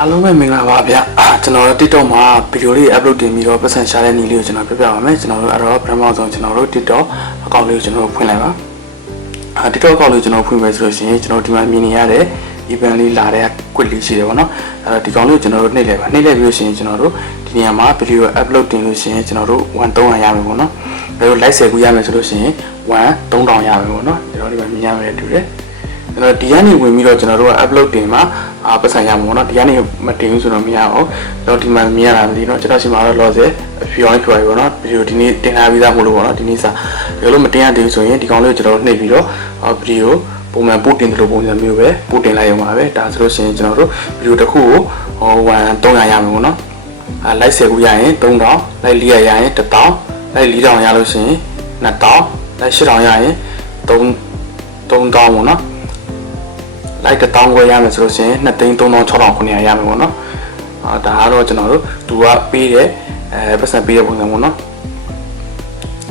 အားလုံးပဲမင်္ဂလာပါဗျကျွန်တော်တို့ TikTok မှာဗီဒီယိုလေး upload တင်ပြီးတော့ပတ်စံရှာတဲ့နည်းလေးကိုကျွန်တော်ပြပြပါမယ်ကျွန်တော်တို့အဲ့တော့ပထမဆုံးကျွန်တော်တို့ TikTok အကောင့်လေးကိုကျွန်တော်တို့ဖွင့်လိုက်ပါ TikTok အကောင့်လေးကျွန်တော်ဖွင့်မယ်ဆိုလို့ရှိရင်ကျွန်တော်ဒီမှာမြင်နေရတဲ့ event လေးလာတဲ့ quick လေးရှိတယ်ပေါ့နော်အဲ့တော့ဒီကောင်လေးကိုကျွန်တော်တို့နှိပ်လိုက်ပါနှိပ်လိုက်ပြီးလို့ရှိရင်ကျွန်တော်တို့ဒီနေရာမှာဗီဒီယို upload တင်လို့ရှိရင်ကျွန်တော်တို့1300ရမယ်ပေါ့နော်ဒါတို့ like 10ခုရမယ်ဆိုလို့ရှိရင်3000ရမယ်ပေါ့နော်ကျွန်တော်ဒီမှာမြင်ရမယ်တူတယ်ကျွန်တော်ဒီကနေဝင်ပြီးတော့ကျွန်တော်တို့က upload တင်မှာပတ်စံရမှာပေါ့နော်ဒီကနေမတင်ဘူးဆိုတော့မရအောင်ကျွန်တော်ဒီမှာမြင်ရတာမသိတော့ကျွန်တော်ရှိမှာတော့ loss ဖြူအောင်ဖြူရပြီပေါ့နော်ဗီဒီယိုဒီနေ့တင်ထားပြီးသားမို့လို့ပေါ့နော်ဒီနေ့စာဒီလိုမတင်ရသေးဘူးဆိုရင်ဒီကောင်လေးကိုကျွန်တော်နှိပ်ပြီးတော့ဗီဒီယိုပုံမှန်ပို့တင်တယ်လို့ပုံစံမျိုးပဲပို့တင်လိုက်ရမှာပဲဒါဆိုလို့ရှိရင်ကျွန်တော်တို့ဗီဒီယိုတစ်ခုကို1300ရမယ်ပေါ့နော်like 10ခုရရင်3000 like 400ရရင်1000 like 4000ရလို့ရှိရင်2000 like 8000ရရင်3000ပေါ့နော်like 1000ကိုရမယ်ဆိုလို့ရှိရင်2,36,900ရမယ်ပေါ့နော်ဒါကတော့ကျွန်တော်တို့သူကပေးတဲ့ပတ်စံပေးတဲ့ပုံစံပေါ့နော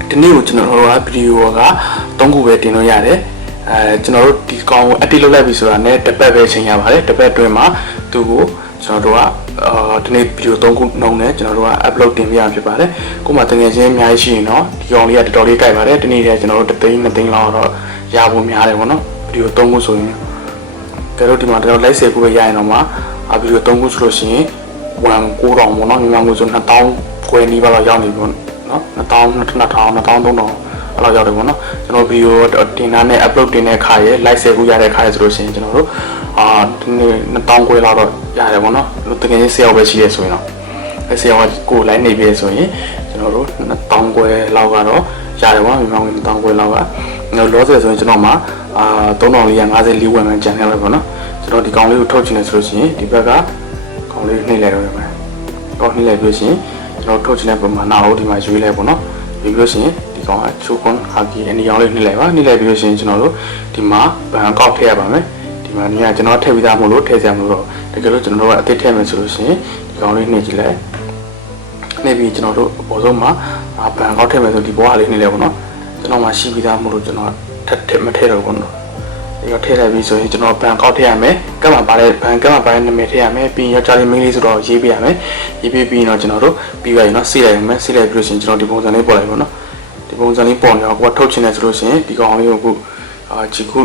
်ဒီနေ့ကိုကျွန်တော်တို့ကဗီဒီယိုက3ခုပဲတင်လို့ရတယ်ကျွန်တော်တို့ဒီကောင်ကို edit လုပ်လိုက်ပြီဆိုတာနဲ့တစ်ပတ်ပဲချိန်ရပါတယ်တစ်ပတ်အတွင်းမှာသူ့ကိုကျွန်တော်တို့ကဒီနေ့ဗီဒီယို3ခုနှုံးနဲ့ကျွန်တော်တို့က upload တင်ပြရဖြစ်ပါတယ်ကိုမှတကယ်ချင်းအများကြီးရှိရင်တော့ဒီကောင်လေးကတော်တော်လေးကြိုက်ပါတယ်ဒီနေ့တည်းကျွန်တော်တို့3သိန်း2သိန်းလောက်တော့ရဖို့များတယ်ပေါ့နော်ဗီဒီယို3ခုဆိုရင်ဒါတို့ဒီမှာကျွန်တော် like 10ခုပဲရရင်တော့မှဗီဒီယို3ခုဆိုလို့ရှိရင်9,000ပေါ့နော်မြန်မာငွေဆို2000ခွဲနီးပါးလောက်ရောက်နေပြီပေါ့နော်2000 2300အဲ့လောက်ရောက်တယ်ပေါ့နော်ကျွန်တော်ဗီဒီယိုတင်တာနဲ့ upload တင်တဲ့အခါရယ် like 10ခုရတဲ့အခါရယ်ဆိုလို့ရှိရင်ကျွန်တော်တို့ဒီနေ့2000ခွဲလောက်တော့ရတယ်ပေါ့နော်တကယ်ကြီး10ယောက်ပဲရှိရဲဆိုရင်တော့10ယောက်ကကို like နေပြီဆိုရင်ကျွန်တော်တို့2000ခွဲလောက်ကတော့ရတယ်ပေါ့မြန်မာငွေ2000ခွဲလောက်ကလောဆယ်ဆိုရင်ကျွန်တော်မှာ3454ဝယ်မှန်းကြံခဲ့လိုက်ပေါ့နော်ကျွန်တော်ဒီကောင်လေးကိုထုတ်ချင်တယ်ဆိုလို့ရှိရင်ဒီဘက်ကကောင်လေးနှိပ်လိုက်တော့ရမယ်တော့နှိပ်လိုက်ပြီးရှင်ကျွန်တော်ထုတ်ချင်တဲ့ပုံမှန်နာကိုဒီမှာရွေးလိုက်ပေါ့နော်ရွေးပြီးရှင်ဒီကောင်ကချိုးကွန်ဟာကီအနီအောင်လေးနှိပ်လိုက်ပါနှိပ်လိုက်ပြီးရှင်ကျွန်တော်တို့ဒီမှာဘန်ကောက်ထည့်ရပါမယ်ဒီမှာနေကကျွန်တော်ထည့်ပြီးသားမို့လို့ထည့်စရာမလိုတော့တကယ်လို့ကျွန်တော်တို့ကအသစ်ထည့်မယ်ဆိုလို့ရှိရင်ဒီကောင်လေးနှိပ်ကြည့်လိုက်နှိပ်ပြီးကျွန်တော်တို့အပေါ်ဆုံးမှာဘန်ကောက်ထည့်မယ်ဆိုဒီဘောကလေးနှိပ်လိုက်ပေါ့နော်ကျွန်တော်မှရှိပြီးသားမို့လို့ကျွန်တော်ထည့်မထည့်တော့ဘူးနော်ဒီတော့ထည့်လိုက်ပြီးဆိုရင်ကျွန်တော်ဘန်ကောက်ထည့်ရမယ်ကပ်မှာပါတဲ့ဘန်ကပ်မှာပါတဲ့နာမည်ထည့်ရမယ်ပြီးရင်ယောက်ျားလေးမိန်းလေးဆိုတော့ရေးပေးရမယ်ရေးပေးပြီးတော့ကျွန်တော်တို့ပြီးပါရင်တော့စီးလိုက်ရမယ်စီးလိုက်ပြီးလို့ရှိရင်ကျွန်တော်ဒီပုံစံလေးပေါ်လိုက်ပေါ့နော်ဒီပုံစံလေးပေါ်နေတော့ကိုကထုတ်ချင်တယ်ဆိုလို့ရှိရင်ဒီကောင်လေးကိုအခုဂျီခု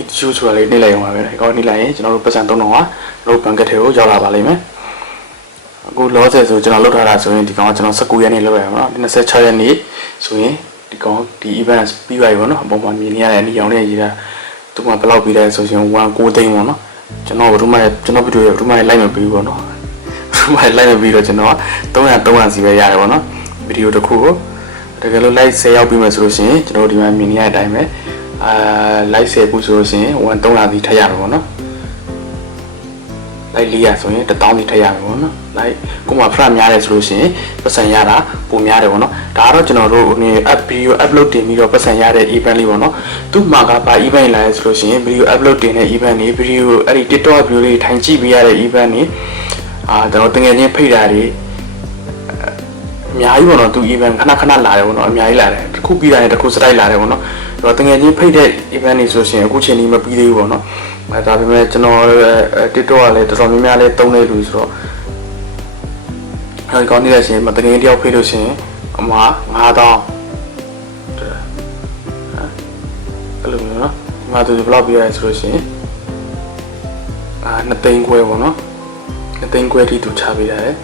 issue ဆိုတာလေးနှိပ်လိုက်အောင်ပါပဲဒီကောင်နှိပ်လိုက်ရင်ကျွန်တော်တို့ပတ်စံ3000တို့ဘန်ကတ်ထဲကိုရောက်လာပါလိမ့်မယ်အခုလောဆယ်ဆိုကျွန်တော်လုပ်ထားတာဆိုရင်ဒီကောင်ကကျွန်တော်19ရက်နေ့လုပ်ရအောင်နော်26ရက်နေ့ဆိုရင်ဒီကောင်ဒီ event ပြီးပါပြီပေါ့နော်အပေါ်မှာမြင်နေရတဲ့အနီရောင်လေးရေးတာသူကဘယ်လောက်ပြီးလဲဆိုရင်19သိန်းပေါ့နော်ကျွန်တော်ဗီဒီယိုလိုက်မပြီးပေါ့နော်လိုက်မပြီးတော့ကျွန်တော်300စီပဲရတယ်ပေါ့နော်ဗီဒီယိုတစ်ခုကိုတကယ်လို့ like 10ရောက်ပြီးမှဆိုလို့ရှိရင်ကျွန်တော်ဒီမှာမြင်နေရတဲ့အတိုင်းပဲlike 10ခုဆိုလို့ရှိရင်300စီထည့်ရမှာပေါ့နော်like 400ဆိုရင်1000စီထည့်ရမှာပေါ့နော် like ကိုမှ frame များတယ်ဆိုလို့ရှိရင်ပတ်စံရတာပုံများတယ်ပေါ့နော်ဒါကတော့ကျွန်တော်တို့video upload တင်ပြီးတော့ပတ်စံရတဲ့ event လေးပေါ့နော်သူ့မှာကဘာ event လာလဲဆိုလို့ရှိရင် video upload တင်တဲ့ event တွေ video အဲ့ဒီ TikTok video လေးထိုင်ကြည့်ပေးရတဲ့ event တွေကျွန်တော်တကယ်ချင်းဖိတ်တာတွေအများကြီးပေါ့နော်သူ event ခဏလာတယ်ပေါ့နော်အများကြီးလာတယ်တစ်ခုပြီးတာနဲ့တစ်ခုစတိုက်လာတယ်ပေါ့နော်အဲ့တော့တကယ်ချင်းဖိတ်တဲ့ event တွေဆိုရှင်အခုချိန်ကြီးမပြီးသေးဘူးပေါ့နော်ဒါပေမဲ့ကျွန်တော် TikTok ကလည်းတော်တော်များများလေးသုံးနေလို့ဆိုတော့အဲဒီကောင်းနေတဲ့ရှင်မတကယ်တယောက်ဖိတ်လို့ရှင်အမ9000အဲ့လိုမျိုးနော်ဒီမှာသူဘယ်လောက်ပြရလဲဆိုလို့ရှင်2သိန်းခွဲပေါ့နော်2သိန်းခွဲထိသူချပေးရတယ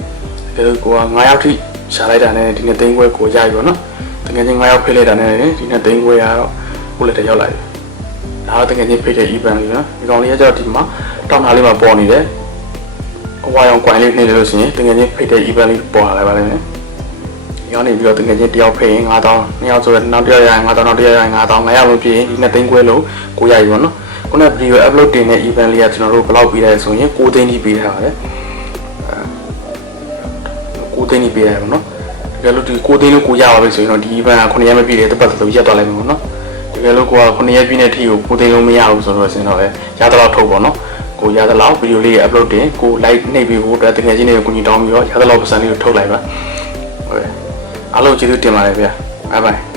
်ဒါလို့ကိုက9ယောက်ထိရှာလိုက်တာနဲ့ဒီ2သိန်းခွဲကိုရပြီပေါ့နော်တကယ်ချင်း9ယောက်ဖိတ်လိုက်တာနဲ့ဒီ2သိန်းခွဲကတော့ကိုလည်းတရောက်လိုက်ဒါတော့တကယ်ချင်းဖိတ်တဲ့ event လေးနော်ဒီကောင်လေးကကျတော့ဒီမှာတောင်းထားလေးမှာပေါ်နေတယ်အဝါရောင်ကွိုင်းလေးနှိပ်လို့ရှိရင်တကယ်ချင်းဖိတ်တဲ့ event လေးပေါ်လာပါလိမ့်မယ်ရောင်းနေပြီးတော့တကယ်ချင်းတယောက်ဖိတ်ရင်9000နှစ်ယောက်ဆိုတော့နောက်တယောက်ရရင်9000နောက်တယောက်ရရင်9000 9ယောက်လို့ဖြစ်ရင်ဒီ2သိန်းခွဲလို့ကိုရပြီပေါ့နော်ခုနက video upload တင်တဲ့ event လေးကကျွန်တော်တို့ဘယ်လောက်ပြီးလဲဆိုရင်9သိန်းထိပြီးထားပါတယ်9သိန်းထိပြီးရတယ်ပေါ့နော်တကယ်လို့ဒီ9သိန်းလို့ကိုရပါပြီဆိုရင်တော့ဒီ event က9ရက်မပြည့်တဲ့တစ်ပတ်ဆိုရက်သွားလိုက်မှာပေါ့နော်တကယ်လို့ကိုက9ရက်ပြည့်တဲ့ထိကို9သိန်းလုံးမရဘူးဆိုတော့ဆင်တော့ရသလောက်ထုတ်ပေါ့နော်ကိုရသလောက်ဗီဒီယိုလေး upload တင်ကို like နှိပ်ပြီးဖို့အတွက်တကယ်ချင်းတွေကိုကူညီတောင်းပြီးတော့ရသလောက်ပတ်စံလေးကိုထုတ်လိုက်ပါဟုတ်ကဲ့အားလုံးကျေးဇူးတင်ပါတယ်ဗျာ bye bye